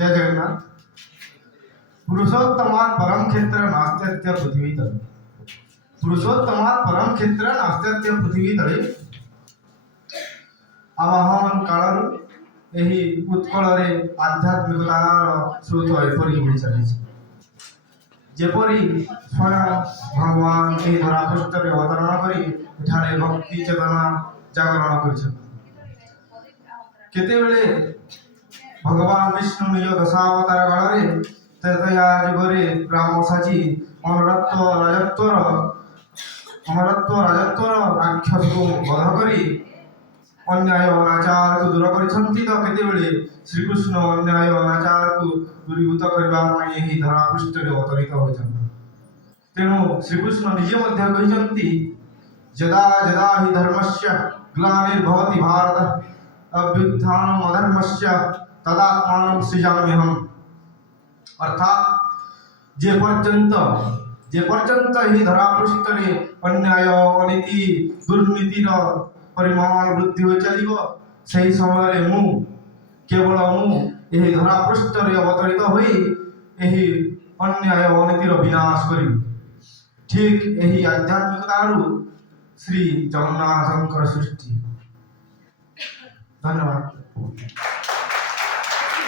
जय जगन्नाथ। पुरुषोत्तमात् परम क्षेत्र नास्त्यत्य पृथ्वी तले। पुरुषोत्तमात् परम क्षेत्र नास्त्यत्य पृथ्वी तले। आवाहन कालरू एही उत्कଳରେ आध्यात्मिकतार स्रोत एपରି होई चलिଛି। जेपरी स्वयं भगवान एही धरा पृष्ठରେ अवतरण କରି ଏଠାରେ भक्ति चेतना जागरण କରିଛନ୍ତି। केतेबेले भगवान विष्णु निज दशावतार काଳରେ त्रेतया युगरे राम साजी अमरत्व राजत्वर राक्षस को बध करी अन्याय अनाचार को दूर करिसंती। तो केतेबेले श्री कृष्ण अन्याय अनाचार को दूरीभूत करबा ପାଇଁ ଏହି ଧରା ପୃଷ୍ଠରେ ଅବତରିତ ହୋଇଛନ୍ତି। ତେଣୁ ଶ୍ରୀକୃଷ୍ଣ ନିଜେ ମଧ୍ୟ କହିଛନ୍ତି ଯଦା ଯଦା हि ଧର୍ମस्य ଗ୍ଲାନିର୍ଭବତି ଭାରତ अभ्युत्थानम् अधर्मस्य तदात्मानं सृजाम्यहम्। अर्थात जे पर्यंत ही धरा पृष्ठरे अन्याय अनीति दुर्नीतिर परिमाण वृद्धि हो चलिବ ସେହି ସମୟରେ केवल ଏହି ଧରା ପୃଷ୍ଠରେ ଅବତରିତ ହୋଇ ଏହି अन्याय अनीतिर विनाश କରିବି। ठीक ଏହି आध्यात्मिकताରୁ श्री जगन्नाथଙ୍କର सृष्टि। धन्यवाद।